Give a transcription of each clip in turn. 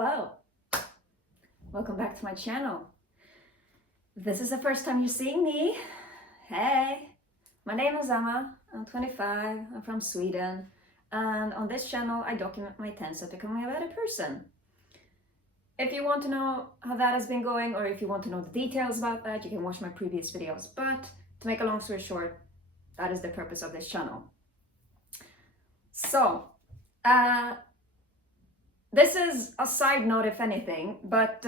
Hello, welcome back to my channel. If this is the first time you're seeing me, hey, my name is Emma, I'm 25, I'm from Sweden, and on this channel I document my attempts at becoming a better person. If you want to know how that has been going, or if you want to know the details about that, you can watch my previous videos, but to make a long story short, that is the purpose of this channel. So, this is a side note if anything, but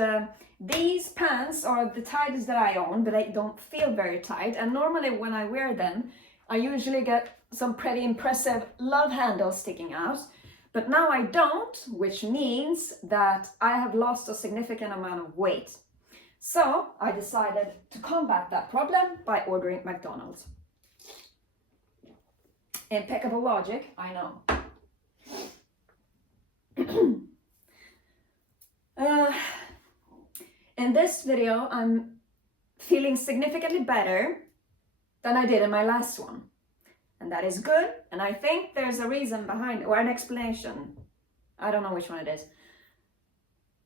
these pants are the tightest that I own, but they don't feel very tight. And normally when I wear them, I usually get some pretty impressive love handles sticking out. But now I don't, which means that I have lost a significant amount of weight. So I decided to combat that problem by ordering McDonald's. Impeccable logic, I know. In this video, I'm feeling significantly better than I did in my last one. And that is good, and I think there's a reason behind it, or an explanation. I don't know which one it is.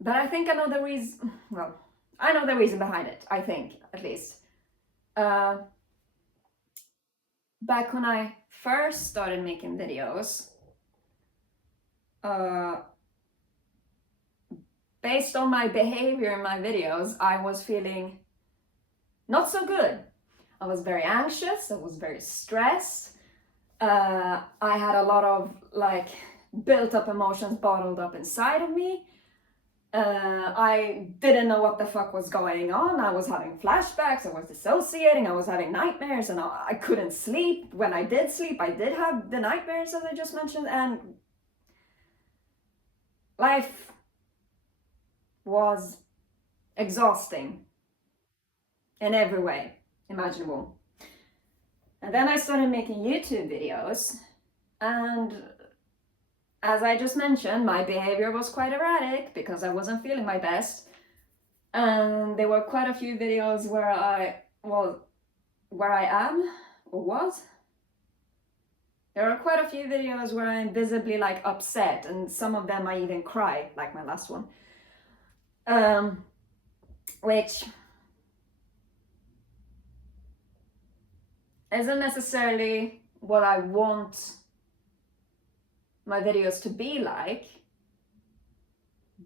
But I think I know the reason, well, I know the reason behind it, I think, at least. Back when I first started making videos, based on my behavior in my videos, I was feeling not so good. I was very anxious, I was very stressed. I had a lot of built up emotions bottled up inside of me. I didn't know what the fuck was going on. I was having flashbacks, I was dissociating, I was having nightmares, and I couldn't sleep. When I did sleep, I did have the nightmares as I just mentioned, and life was exhausting in every way imaginable. And then I started making YouTube videos, and as I just mentioned, my behavior was quite erratic because I wasn't feeling my best. And there were quite a few videos where there are quite a few videos where I'm visibly upset, and some of them I even cry, like my last one. Which isn't necessarily what I want my videos to be like,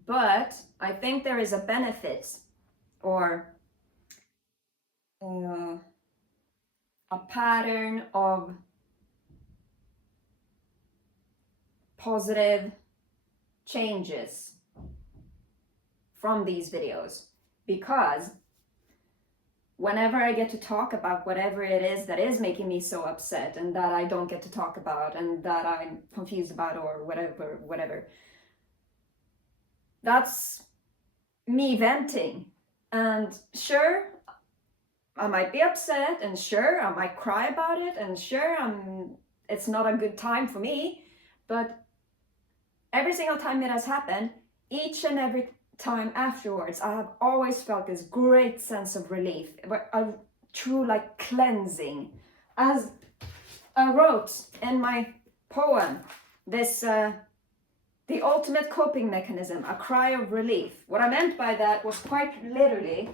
but I think there is a benefit, or a pattern of positive changes from these videos, because whenever I get to talk about whatever it is that is making me so upset and that I don't get to talk about and that I'm confused about, or whatever, that's me venting. And sure, I might be upset, and sure, I might cry about it, and sure, it's not a good time for me, but every single time it has happened, each and every time afterwards, I have always felt this great sense of relief, a true cleansing. As I wrote in my poem, this the ultimate coping mechanism, a cry of relief. What I meant by that was quite literally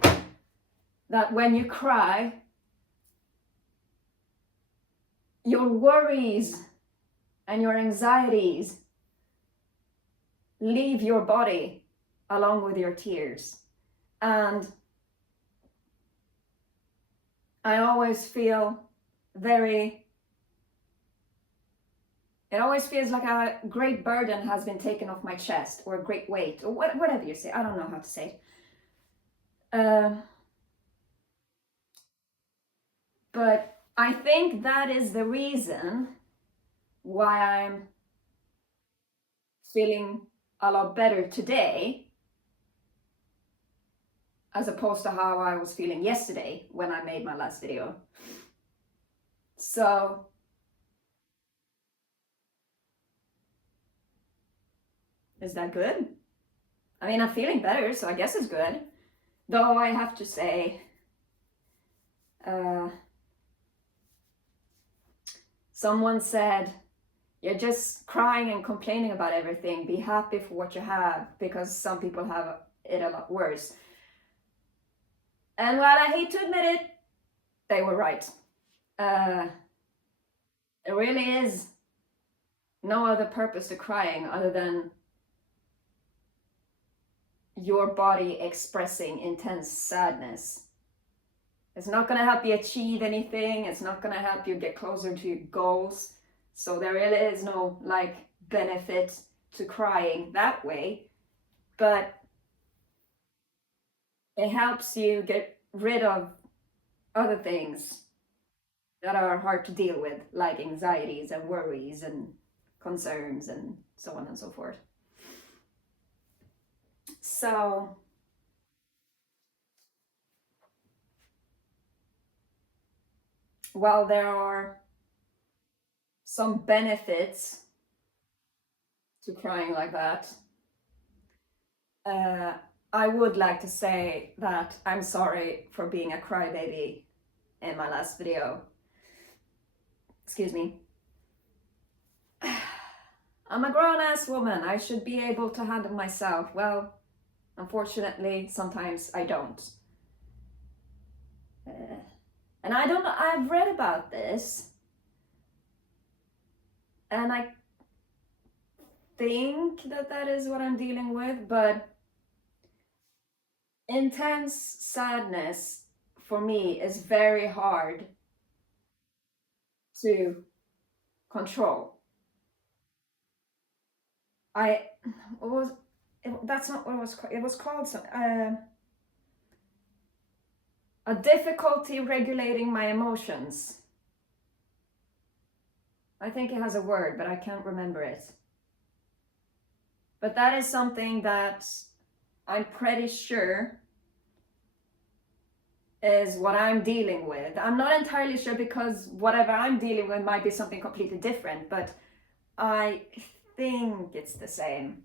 that when you cry, your worries and your anxieties leave your body along with your tears. And I always feel it always feels like a great burden has been taken off my chest, or a great weight, or whatever you say. I don't know how to say it. But I think that is the reason why I'm feeling a lot better today, as opposed to how I was feeling yesterday when I made my last video. So is that good? I mean, I'm feeling better, so I guess it's good. Though I have to say, someone said, you're just crying and complaining about everything. Be happy for what you have, because some people have it a lot worse. And while I hate to admit it, they were right. It really is no other purpose to crying other than your body expressing intense sadness. It's not going to help you achieve anything. It's not going to help you get closer to your goals. So there really is no like benefit to crying that way, but it helps you get rid of other things that are hard to deal with, like anxieties and worries and concerns and so on and so forth. So while there are some benefits to crying like that, I would like to say that I'm sorry for being a crybaby in my last video. Excuse me. I'm a grown-ass woman. I should be able to handle myself. Well, unfortunately, sometimes I don't. And I don't know, I've read about this, and I think that is what I'm dealing with, but intense sadness for me is very hard to control. That's not what it was called. It was called a difficulty regulating my emotions. I think it has a word, but I can't remember it. But that is something that I'm pretty sure is what I'm dealing with. I'm not entirely sure, because whatever I'm dealing with might be something completely different, but I think it's the same.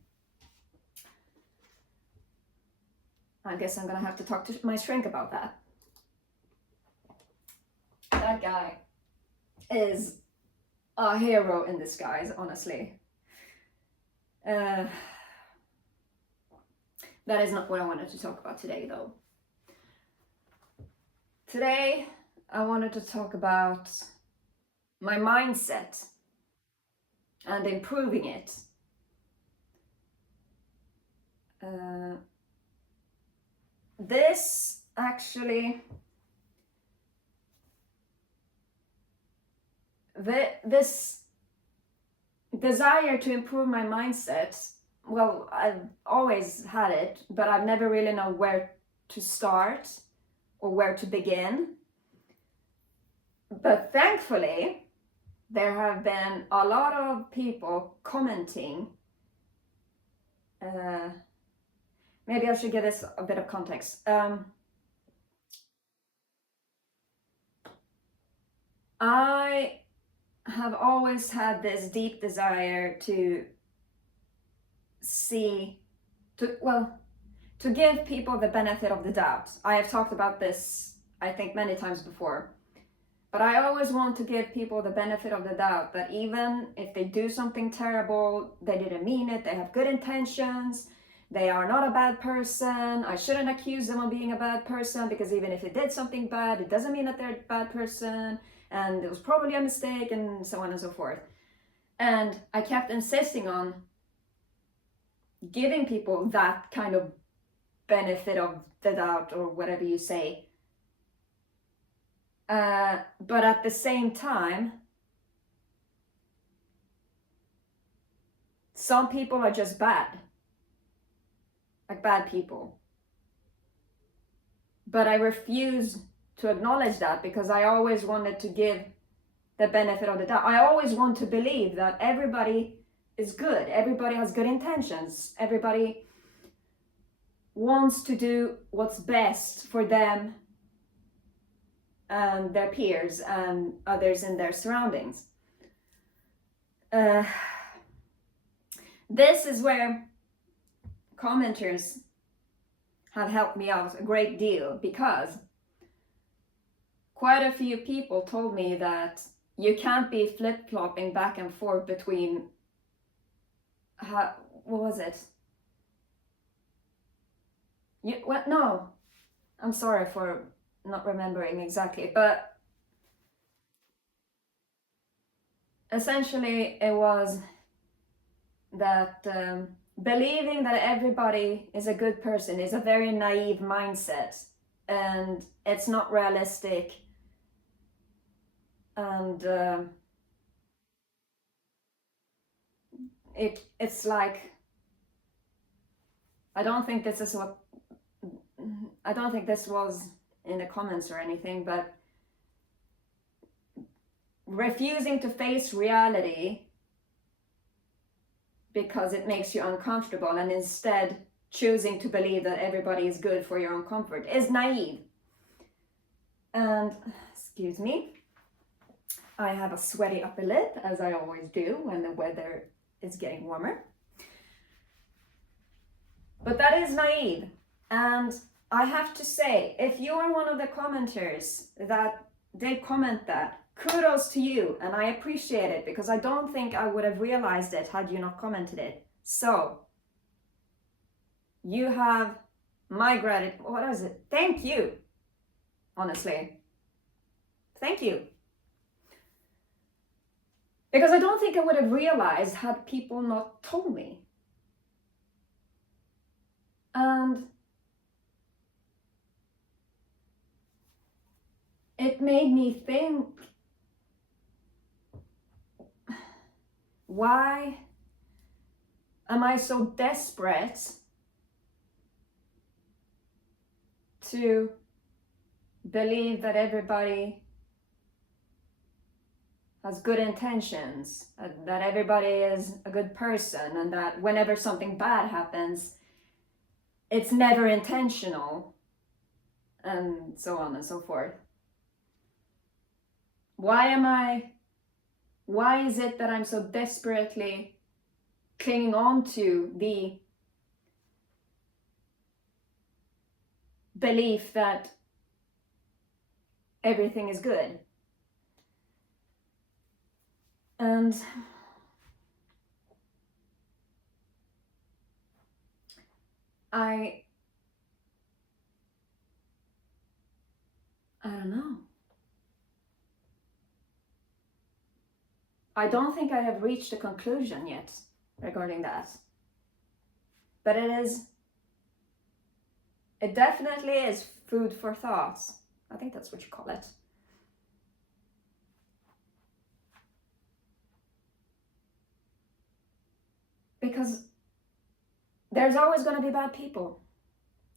I guess I'm gonna have to talk to my shrink about that. That guy is a hero in disguise, honestly. That is not what I wanted to talk about today, though. Today, I wanted to talk about my mindset and improving it. This actually, this desire to improve my mindset, well, I've always had it, but I've never really known where to start or where to begin. But thankfully, there have been a lot of people commenting. Maybe I should give this a bit of context. I have always had this deep desire to give people the benefit of the doubt. I have talked about this, I think, many times before. But I always want to give people the benefit of the doubt, that even if they do something terrible, they didn't mean it, they have good intentions, they are not a bad person, I shouldn't accuse them of being a bad person, because even if they did something bad, it doesn't mean that they're a bad person, and it was probably a mistake, and so on and so forth. And I kept insisting on giving people that kind of benefit of the doubt, or whatever you say. But at the same time, some people are just bad, like bad people. But I refuse to acknowledge that, because I always wanted to give the benefit of the doubt. I always want to believe that everybody is good, everybody has good intentions, everybody wants to do what's best for them and their peers and others in their surroundings. This is where commenters have helped me out a great deal, because quite a few people told me that you can't be flip-flopping back and forth between, what was it? What? No, I'm sorry for not remembering exactly, but essentially it was that believing that everybody is a good person is a very naive mindset, and it's not realistic, and it's like, I don't think this was in the comments or anything, but refusing to face reality because it makes you uncomfortable, and instead choosing to believe that everybody is good for your own comfort is naive. And, excuse me, I have a sweaty upper lip, as I always do when the weather is getting warmer. But that is naive. And I have to say, if you are one of the commenters that did comment that, kudos to you, and I appreciate it, because I don't think I would have realized it had you not commented it. So, you have my gratitude. What is it? Thank you. Honestly. Thank you. Because I don't think I would have realized had people not told me. And it made me think, why am I so desperate to believe that everybody has good intentions, that everybody is a good person, and that whenever something bad happens, it's never intentional, and so on and so forth? Why is it that I'm so desperately clinging on to the belief that everything is good? And I don't know. I don't think I have reached a conclusion yet regarding that. But it definitely is food for thought. I think that's what you call it. Because there's always going to be bad people.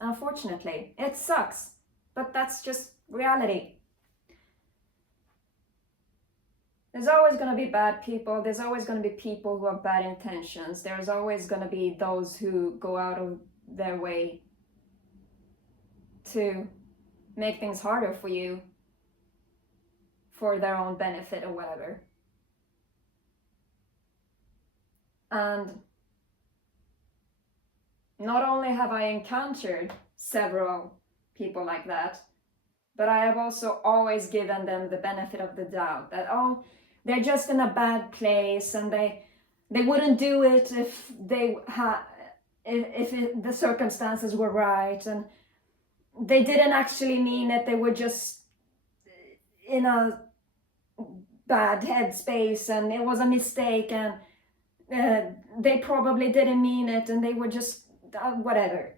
Unfortunately, it sucks, but that's just reality. There's always going to be bad people. There's always going to be people who have bad intentions. There's always going to be those who go out of their way to make things harder for you for their own benefit or whatever. And not only have I encountered several people like that, but I have also always given them the benefit of the doubt that, oh, they're just in a bad place, and they wouldn't do it if they the circumstances were right, and they didn't actually mean it. They were just in a bad headspace, and it was a mistake, and they probably didn't mean it, and they were just whatever.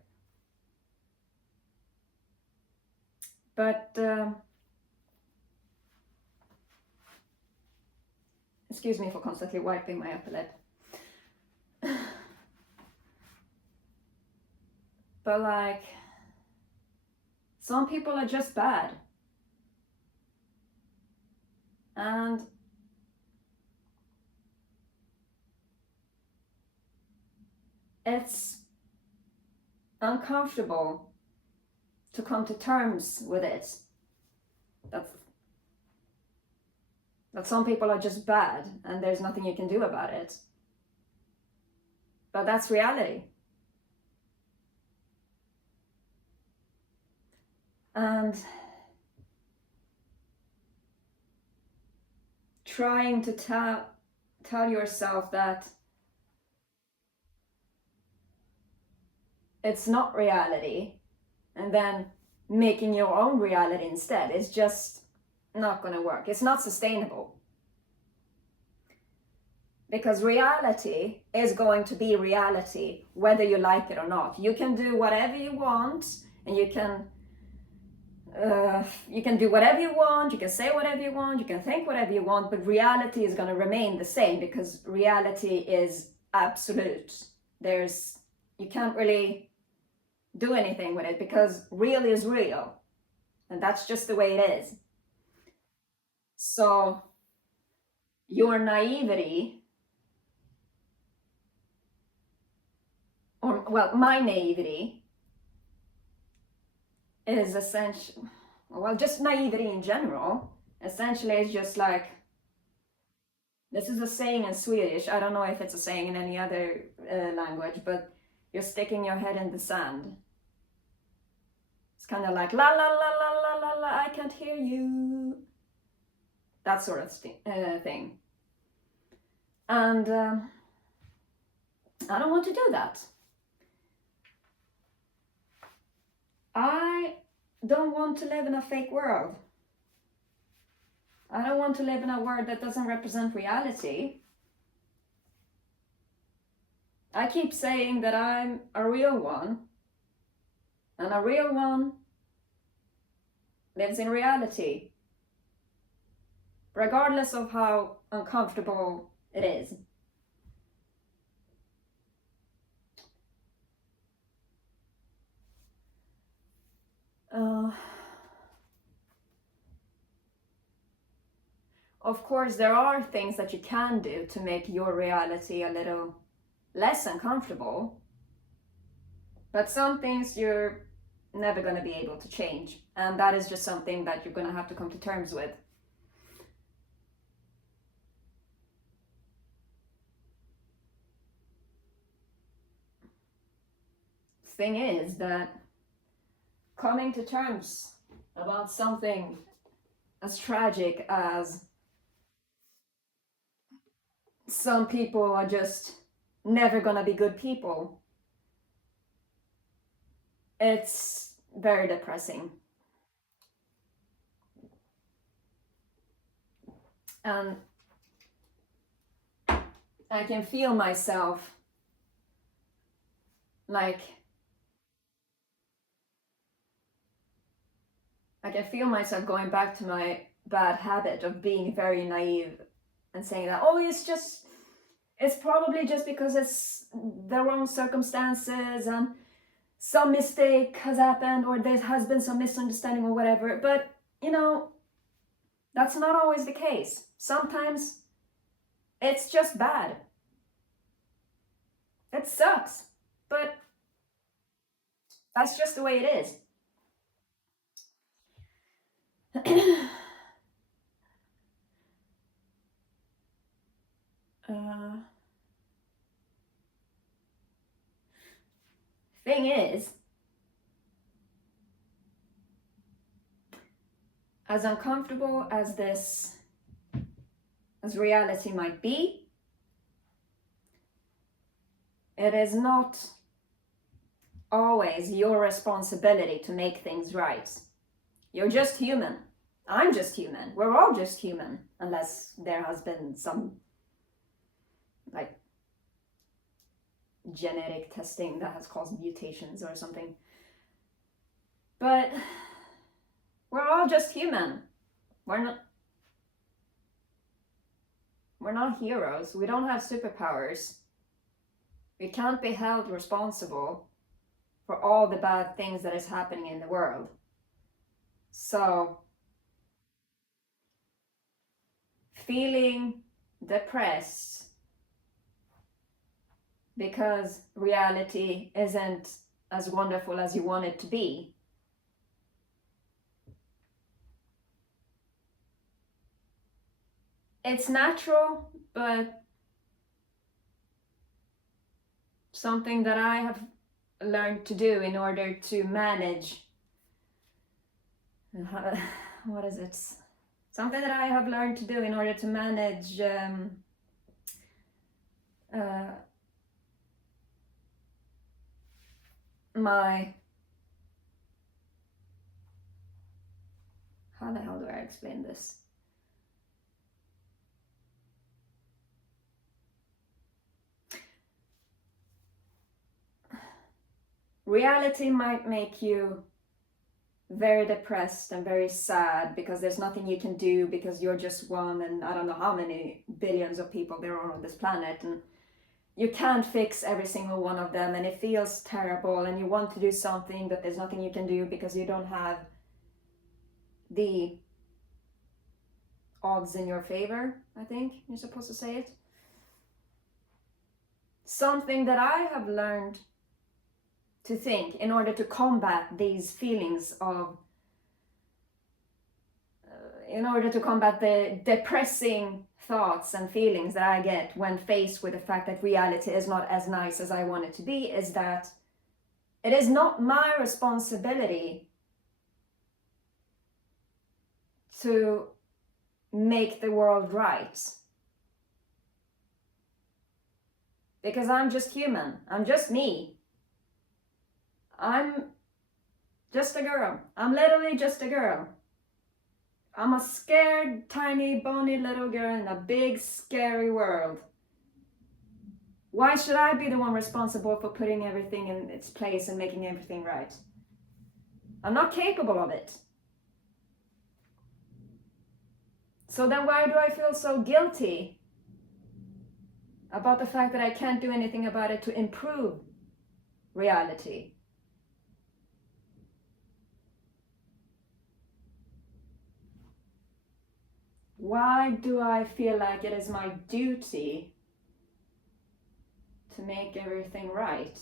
But excuse me for constantly wiping my upper lip. But like, some people are just bad. And it's uncomfortable to come to terms with it. That some people are just bad and there's nothing you can do about it. But that's reality. And trying to tell yourself that it's not reality, and then making your own reality instead is just not going to work. It's not sustainable. Because reality is going to be reality, whether you like it or not. You can do whatever you want, and you can do whatever you want, you can say whatever you want, you can think whatever you want, but reality is going to remain the same, because reality is absolute. You can't really do anything with it, because real is real, and that's just the way it is. So your naivety, or well, my naivety is essential, well, just naivety in general, essentially is just like, this is a saying in Swedish, I don't know if it's a saying in any other language, but you're sticking your head in the sand. It's kind of like, la la la la la la la, I can't hear you, that sort of thing. And I don't want to do that. I don't want to live in a fake world. I don't want to live in a world that doesn't represent reality. I keep saying that I'm a real one, and a real one lives in reality, regardless of how uncomfortable it is. Of course, there are things that you can do to make your reality a little less uncomfortable, but some things you're never going to be able to change, and that is just something that you're going to have to come to terms with. Thing is that coming to terms about something as tragic as some people are just never gonna be good people, it's very depressing. And I can feel myself like, I can feel myself going back to my bad habit of being very naive and saying that, oh, it's probably just because it's the wrong circumstances and some mistake has happened, or there has been some misunderstanding or whatever. But, that's not always the case. Sometimes it's just bad. It sucks, but that's just the way it is. Thing is, as uncomfortable as reality might be, it is not always your responsibility to make things right. You're just human. I'm just human. We're all just human, unless there has been some genetic testing that has caused mutations or something. But we're all just human. We're not heroes. We don't have superpowers. We can't be held responsible for all the bad things that is happening in the world. So, feeling depressed because reality isn't as wonderful as you want it to be, it's natural, but something that I have learned to do in order to manage, Something that I have learned to do in order to manage my, how the hell do I explain this? Reality might make you very depressed and very sad because there's nothing you can do because you're just one and I don't know how many billions of people there are on this planet, and you can't fix every single one of them, and it feels terrible, and you want to do something but there's nothing you can do because you don't have the odds in your favor, I think you're supposed to say it. Something that I have learned to think in order to combat these feelings of, in order to combat the depressing thoughts and feelings that I get when faced with the fact that reality is not as nice as I want it to be, is that it is not my responsibility to make the world right. Because I'm just human. I'm just me. I'm just a girl. I'm literally just a girl. I'm a scared, tiny, bony little girl in a big, scary world. Why should I be the one responsible for putting everything in its place and making everything right? I'm not capable of it. So then why do I feel so guilty about the fact that I can't do anything about it to improve reality? Why do I feel like it is my duty to make everything right?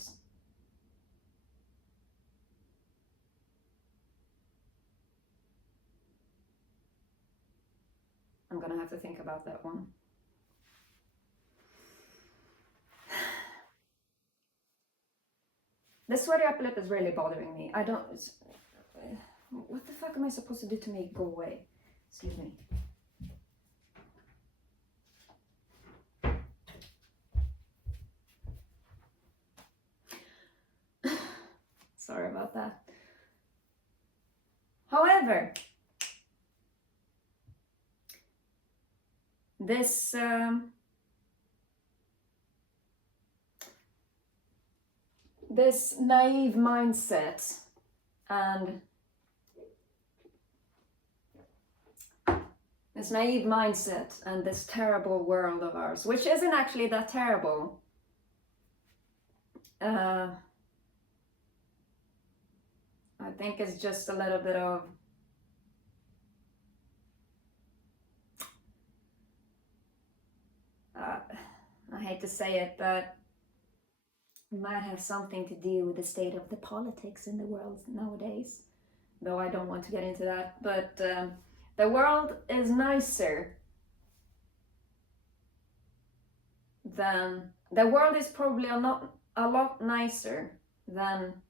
I'm gonna have to think about that one. The sweaty upper lip is really bothering me. I don't... What the fuck am I supposed to do to make it go away? Excuse me. Sorry about that. However, this this naive mindset and this terrible world of ours, which isn't actually that terrible, I think it's just a little bit of I hate to say it, but it might have something to do with the state of the politics in the world nowadays, though I don't want to get into that. But the world is nicer than, the world is probably a lot nicer than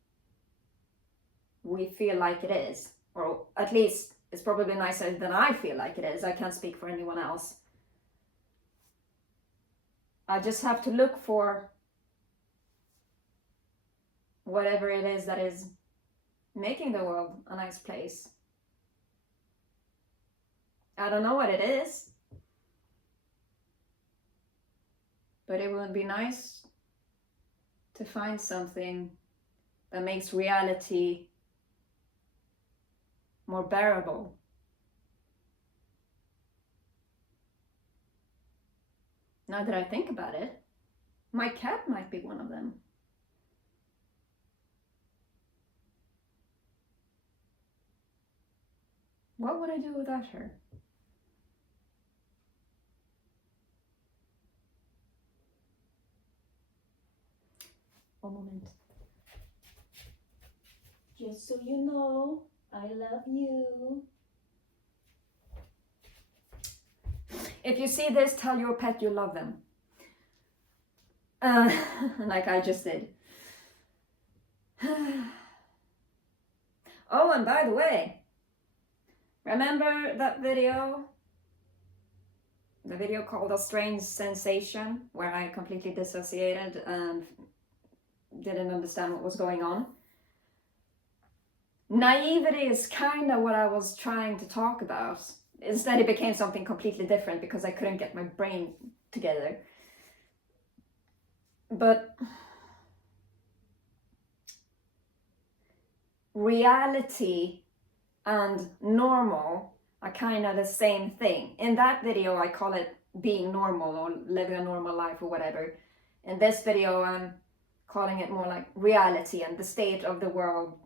we feel like it is, or at least it's probably nicer than I feel like it is. I can't speak for anyone else. I just have to look for whatever it is that is making the world a nice place. I don't know what it is, but it would be nice to find something that makes reality more bearable. Now that I think about it, my cat might be one of them. What would I do without her? One moment. Just so you know, I love you. If you see this, tell your pet you love them. Like I just did. Oh, and by the way, remember that video the video called A Strange Sensation, where I completely dissociated and didn't understand what was going on. Naivety is kind of what I was trying to talk about. Instead, it became something completely different because I couldn't get my brain together. But reality and normal are kind of the same thing. In that video, I call it being normal or living a normal life or whatever. In this video, I'm calling it more like reality and the state of the world,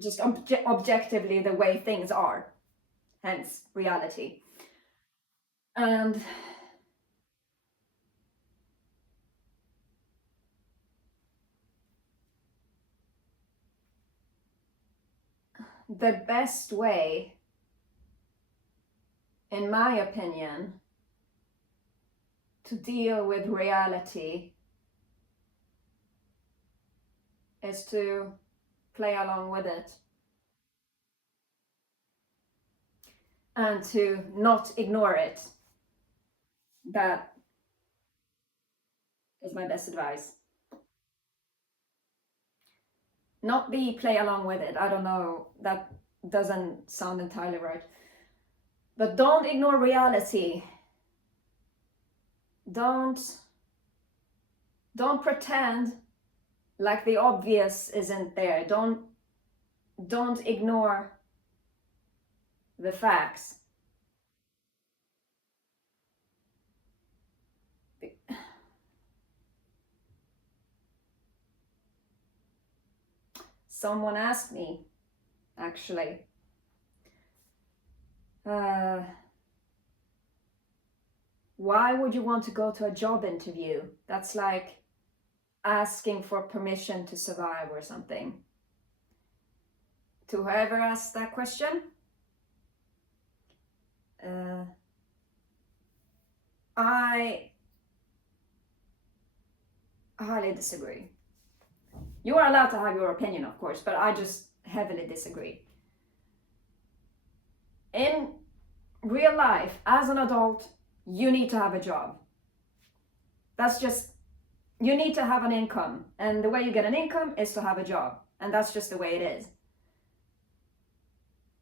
just objectively the way things are, hence reality. And the best way, in my opinion, to deal with reality is to play along with it and to not ignore it. That is my best advice. Not be play along with it. I don't know, that doesn't sound entirely right. But don't ignore reality. Don't pretend like the obvious isn't there. Don't ignore the facts. Someone asked me, actually, why would you want to go to a job interview? That's like asking for permission to survive or something. To whoever asked that question, I highly disagree. You are allowed to have your opinion, of course, but I just heavily disagree. In real life, as an adult, you need to have a job. That's just, you need to have an income. And the way you get an income is to have a job. And that's just the way it is.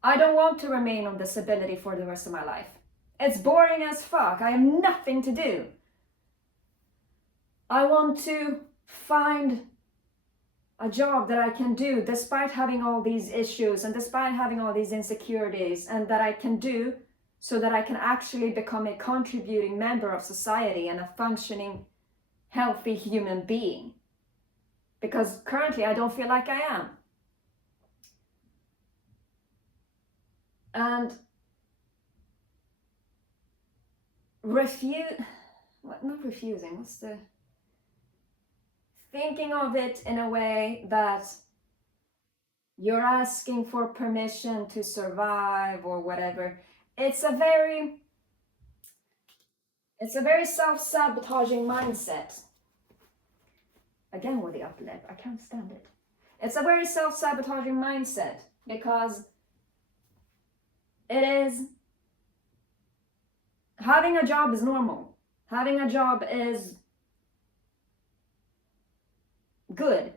I don't want to remain on disability for the rest of my life. It's boring as fuck. I have nothing to do. I want to find a job that I can do despite having all these issues and despite having all these insecurities, and that I can do so that I can actually become a contributing member of society and a functioning, healthy human being. Because currently I don't feel like I am. And thinking of it in a way that you're asking for permission to survive or whatever. It's a very self-sabotaging mindset. Again with the upper lip, I can't stand it. It's a very self-sabotaging mindset because it is, having a job is normal. Having a job is good.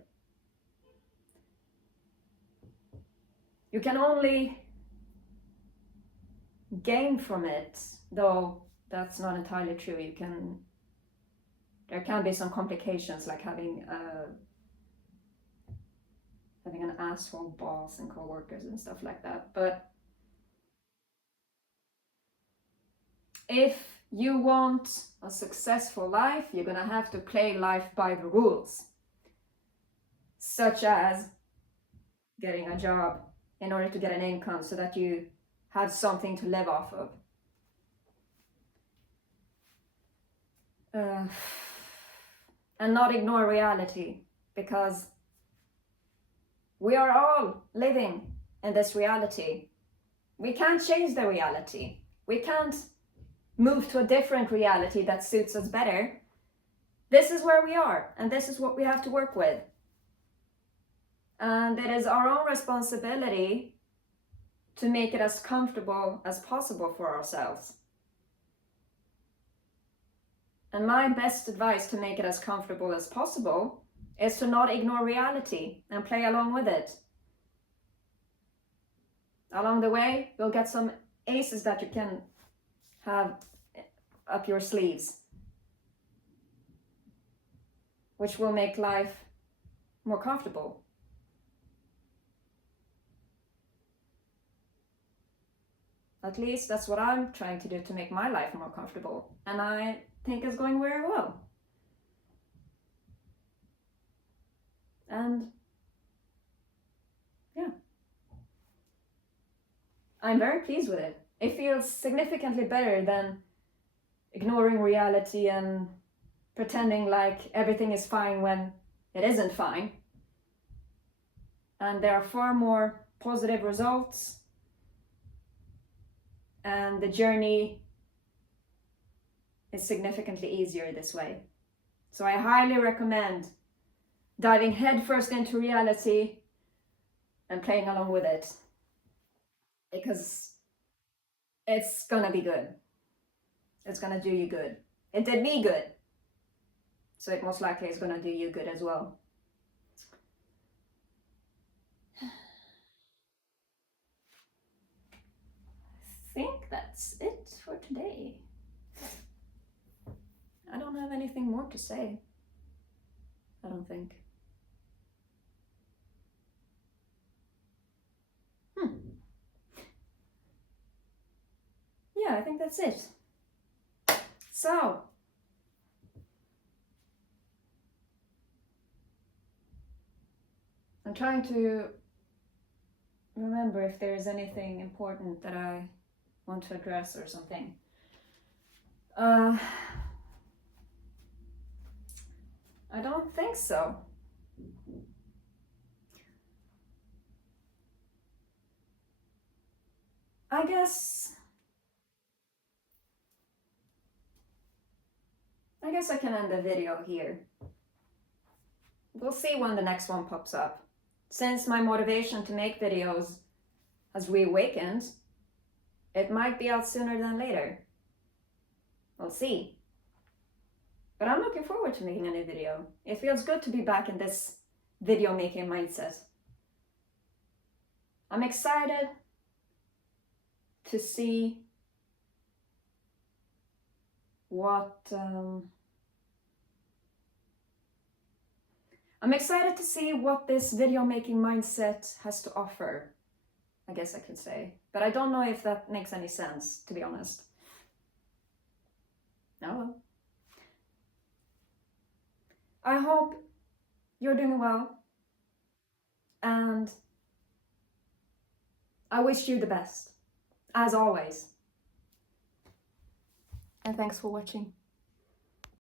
You can only gain from it, though that's not entirely true. There can be some complications, like having an asshole boss and co-workers and stuff like that. But if you want a successful life, you're gonna have to play life by the rules, such as getting a job in order to get an income so that you have something to live off of. And not ignore reality, because we are all living in this reality. We can't change the reality. We can't move to a different reality that suits us better. This is where we are, and this is what we have to work with. And it is our own responsibility to make it as comfortable as possible for ourselves. And my best advice to make it as comfortable as possible is to not ignore reality and play along with it. Along the way, you'll get some aces that you can have up your sleeves, which will make life more comfortable. At least that's what I'm trying to do to make my life more comfortable. And I think it's going very well. And yeah, I'm very pleased with it. It feels significantly better than ignoring reality and pretending like everything is fine when it isn't fine. And there are far more positive results, and the journey is significantly easier this way. So I highly recommend diving headfirst into reality and playing along with it, because it's gonna be good. It's gonna do you good. It did me good, so it most likely is gonna do you good as well. I think that's it for today. I don't have anything more to say. I don't think. Yeah, I think that's it. So, I'm trying to remember if there's anything important that I want to address or something. I don't think so. I guess I can end the video here. We'll see when the next one pops up. Since my motivation to make videos has reawakened, it might be out sooner than later. We'll see. But I'm looking forward to making a new video. It feels good to be back in this video making mindset. I'm excited to see what this video making mindset has to offer, I guess I could say. But I don't know if that makes any sense, to be honest. Oh well. I hope you're doing well, and I wish you the best, as always. And thanks for watching.